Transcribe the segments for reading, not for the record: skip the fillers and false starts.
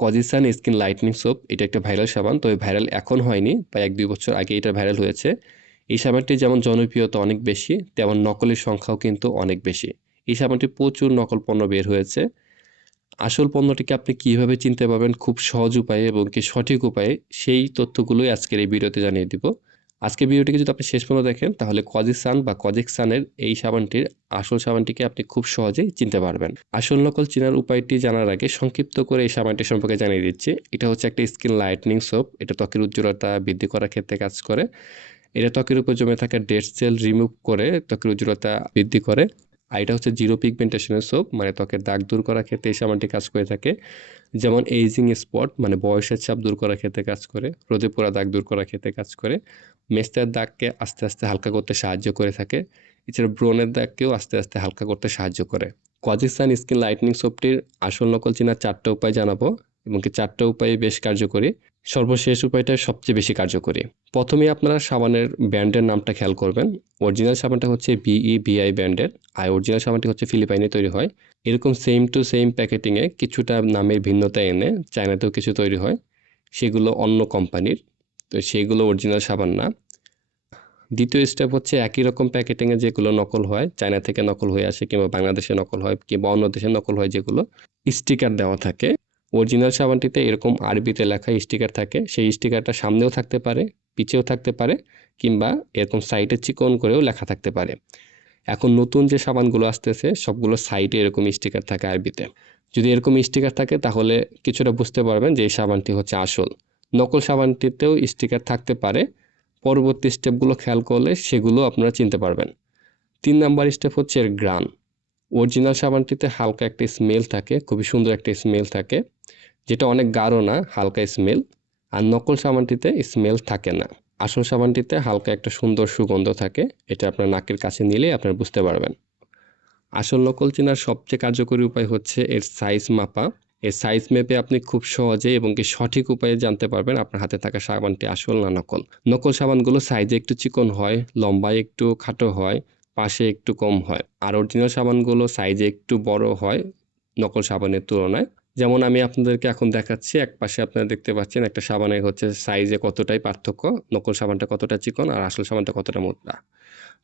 কজিসান skin lightning soap এটা একটা viral সাবান, তবে ভাইরাল এখন হয়নি, প্রায় 1-2 বছর আগে এটা ভাইরাল হয়েছে। এই সাবানটি যেমন জনপ্রিয়তা অনেক বেশি, তেমন নকলের সংখ্যাও কিন্তু অনেক বেশি। এই সাবানটি প্রচুর নকল পণ্য বের হয়েছে। আসল পণ্যটিকে আপনি কিভাবে চিনতে পারবেন খুব সহজ উপায়ে এবং কি সঠিক উপায়ে, সেই তথ্যগুলোই আজকের এই ভিডিওতে জানিয়ে দিব। আজকের ভিডিওটিকে যদি আপনি শেষ পর্যন্ত দেখেন তাহলে কজিসান বা কজিকসানের এই সাবানটির আসল সাবানটিকে আপনি খুব সহজেই চিনতে পারবেন। আসল নকল চেনার উপায়টি জানার আগে সংক্ষিপ্ত করে এই সাবানটি সম্পর্কে জানিয়ে দিচ্ছি। এটা হচ্ছে একটা স্কিন লাইটনিং সোপ। এটা ত্বকের উজ্জ্বলতা বৃদ্ধি করার ক্ষেত্রে কাজ করে। এটা ত্বকের উপর জমে থাকা ডেড সেল রিমুভ করে ত্বকের উজ্জ্বলতা বৃদ্ধি করে। আর এটা হচ্ছে জিরো পিগমেন্টেশনের সোপ, মানে ত্বকের দাগ দূর করার ক্ষেত্রে এই সাবানটি কাজ করে থাকে। যেমন এইজিং স্পট মানে বয়সের ছাপ দূর করার ক্ষেত্রে কাজ করে, রোদে পোড়া দাগ দূর করার ক্ষেত্রে কাজ করে, মেস্তার দাগকে আস্তে আস্তে হালকা করতে সাহায্য করে থাকে। এছাড়া ব্রণের দাগকেও আস্তে আস্তে হালকা করতে সাহায্য করে। কজিসান স্কিন লাইটনিং সোপটির আসল নকল চেনার 4টা উপায় জানাবো, এবং কি 4টা উপায় বেশ কার্যকরী। সর্বশেষ উপায়টা সবচেয়ে বেশি কার্যকরী। প্রথমেই আপনারা সাবানের ব্র্যান্ডের নামটা খেয়াল করবেন। অরিজিনাল সাবানটা হচ্ছে বিই ব্র্যান্ডের, আর অরিজিনাল সাবানটি হচ্ছে ফিলিপাইনে তৈরি হয়। এরকম সেম টু সেম প্যাকেটিংয়ে কিছুটা নামের ভিন্নতা এনে চায়নাতেও কিছু তৈরি হয়, সেগুলো অন্য কোম্পানির, তো সেগুলো অরিজিনাল সাবান না। দ্বিতীয় স্টেপ হচ্ছে একই রকম প্যাকেটিংয়ে যেগুলো নকল হয়, চায়না থেকে নকল হয়ে আসে কিংবা বাংলাদেশে নকল হয় কিংবা অন্য দেশে নকল হয়, যেগুলো স্টিকার দেওয়া থাকে। অরিজিনাল সাবানটিতে এরকম আরবিতে লেখা স্টিকার থাকে, সেই স্টিকারটা সামনেও থাকতে পারে, পিছেও থাকতে পারে, কিংবা এরকম সাইডে চিকন করেও লেখা থাকতে পারে। এখন নতুন যে সাবানগুলো আসতেছে সবগুলো সাইডে এরকম স্টিকার থাকে আরবিতে। যদি এরকম স্টিকার থাকে তাহলে কিছুটা বুঝতে পারবেন যে এই সাবানটি হচ্ছে আসল। নকল সাবানটিতেও স্টিকার থাকতে পারে, পরবর্তী স্টেপগুলো খেয়াল করলে সেগুলো আপনারা চিনতে পারবেন। 3 নাম্বার স্টেপ হচ্ছে এর ঘ্রাণ। অরিজিনাল সাবানটিতে হালকা একটা স্মেল থাকে, খুবই সুন্দর একটা স্মেল থাকে, যেটা অনেক গাঢ় না, হালকা স্মেল। আর নকল সাবানটিতে স্মেল থাকে না। আসল সাবানটিতে হালকা একটা সুন্দর সুগন্ধ থাকে, এটা আপনার নাকের কাছে নিলে আপনারা বুঝতে পারবেন। আসল নকল চেনার সবচেয়ে কার্যকরী উপায় হচ্ছে এর সাইজ মাপা। এর সাইজ মেপে আপনি খুব সহজে এবং কি সঠিক উপায়ে জানতে পারবেন আপনার হাতে থাকা সাবানটি আসল না নকল। নকল সাবানগুলো সাইজে একটু চিকন হয়, লম্বায় একটু খাটো হয়, পাশে একটু কম হয়। আর অরিজিনাল সাবানগুলো সাইজে একটু বড় হয় নকল সাবানের তুলনায়। যেমন আমি আপনাদেরকে এখন দেখাচ্ছি, এক পাশে আপনারা দেখতে পাচ্ছেন একটা সাবানের হচ্ছে সাইজে কতটাই পার্থক্য, নকল সাবানটা কতটা চিকন আর আসল সাবানটা কতটা মোটা।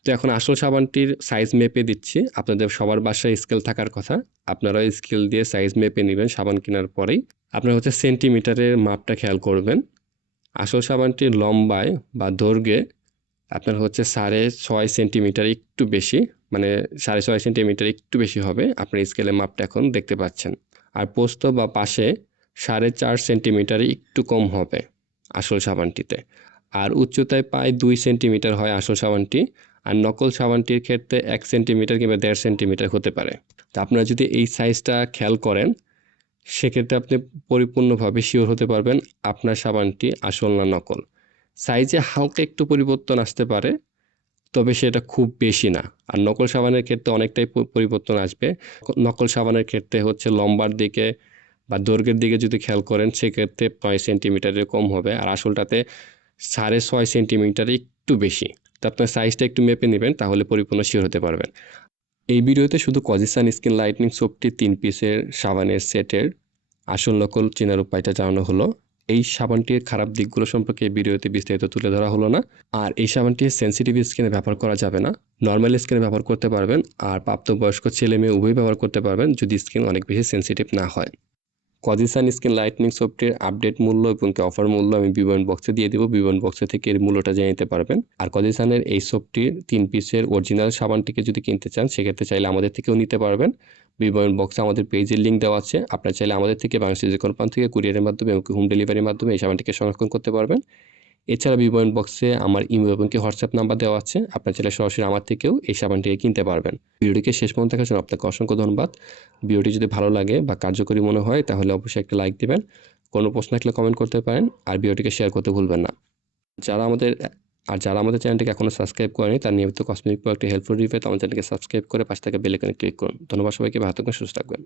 তো এখন আসল সাবানটির সাইজ মেপে দিচ্ছি। আপনাদের সবার বাসায় স্কেল থাকার কথা, আপনারাও স্কেল দিয়ে সাইজ মেপে নেবেন সাবান কেনার পরেই। আপনারা হচ্ছে সেন্টিমিটারের মাপটা খেয়াল করবেন। আসল সাবানটির লম্বায় বা দৈর্ঘ্যে আপনার হচ্ছে 6.5 সেন্টিমিটার একটু বেশি, মানে 6.5 সেন্টিমিটার একটু বেশি হবে, আপনার স্কেলের মাপটা এখন দেখতে পাচ্ছেন। আর প্রস্থ বা পাশে 4.5 সেন্টিমিটার একটু কম হবে আসল সাবানটিতে। আর উচ্চতায় প্রায় 2 সেন্টিমিটার হয় আসল সাবানটি। আর নকল সাবানটির ক্ষেত্রে 1 সেন্টিমিটার কিংবা 1.5 সেন্টিমিটার হতে পারে। তো আপনারা যদি এই সাইজটা খেয়াল করেন সেক্ষেত্রে আপনি পরিপূর্ণভাবে শিওর হতে পারবেন আপনার সাবানটি আসল না নকল। সাইজে হালকা একটু পরিবর্তন আসতে পারে, তবে সেটা খুব বেশি না। আর নকল সাবানের ক্ষেত্রে অনেকটাই পরিবর্তন আসবে। নকল সাবানের ক্ষেত্রে হচ্ছে লম্বার দিকে বা দৈর্ঘ্যের দিকে যদি খেয়াল করেন সেক্ষেত্রে 9 সেন্টিমিটারের কম হবে, আর আসলটাতে 6.5 সেন্টিমিটার একটু বেশি। তো আপনার সাইজটা একটু মেপে নেবেন, তাহলে পরিপূর্ণ শিওর হতে পারবেন। এই ভিডিওতে শুধু কজিসান স্কিন লাইটনিং সোপটি 3 পিসের সাবানের সেটের আসল নকল চেনার উপায়টা জানানো হলো। এই সাবানটির খারাপ দিকগুলো সম্পর্কে এই ভিডিওতে বিস্তারিত তুলে ধরা হলো না। আর এই সাবানটি সেনসিটিভ স্কিনে ব্যবহার করা যাবে না, নর্মাল স্কিনে ব্যবহার করতে পারবেন। আর প্রাপ্তবয়স্ক ছেলে মেয়ে উভয়ই ব্যবহার করতে পারবেন যদি স্কিন অনেক বেশি সেনসিটিভ না হয়। কজিসান স্কিন লাইটনিং সোপটির আপডেট মূল্য এবং অফার মূল্য আমি বিবরণ বক্সে দিয়ে দিব, বিবরণ বক্সে থেকে এর মূল্যটা জেনে নিতে পারবেন। আর কজিসানের এই সোপটির 3 পিসের অরিজিনাল সাবানটিকে যদি কিনতে চান সেক্ষেত্রে চাইলে আমাদের থেকেও নিতে পারবেন। বিবরণ বক্সে আমাদের পেজের লিঙ্ক দেওয়া আছে, আপনারা চাইলে আমাদের থেকে বাংলাদেশের যে কোনো প্রান্ত থেকে কুরিয়ারের মাধ্যমে এবং হোম ডেলিভারির মাধ্যমে এই সাবানটিকে সংরক্ষণ করতে পারবেন। এছাড়া বিবরণ বক্সে আমার ইমেল এবং হোয়াটসঅ্যাপ নাম্বার দেওয়া আছে, আপনারা চাইলে সরাসরি আমার থেকেও এই সাবানটিকে কিনতে পারবেন। ভিডিওটিকে শেষ পর্যন্ত দেখার জন্য আপনাকে অসংখ্য ধন্যবাদ। ভিডিওটি যদি ভালো লাগে বা কার্যকরী মনে হয় তাহলে অবশ্যই একটা লাইক দিবেন, কোনো প্রশ্ন থাকলে কমেন্ট করতে পারেন, আর ভিডিওটিকে শেয়ার করতে ভুলবেন না। যারা আমাদের যারা আমাদের চ্যানেলটিকে এখনও সাবস্ক্রাইব করেনি তার নিয়মিত কসমেটিক প্রোডাক্টের হেল্পফুল রিভিউ পেতে আমাদের চ্যানেলকে সাবস্ক্রাইব করে পাশে থাকা বেল আইকনে ক্লিক করুন। ধন্যবাদ সবাইকে, ভালো থাকবেন, সুস্থ থাকবেন।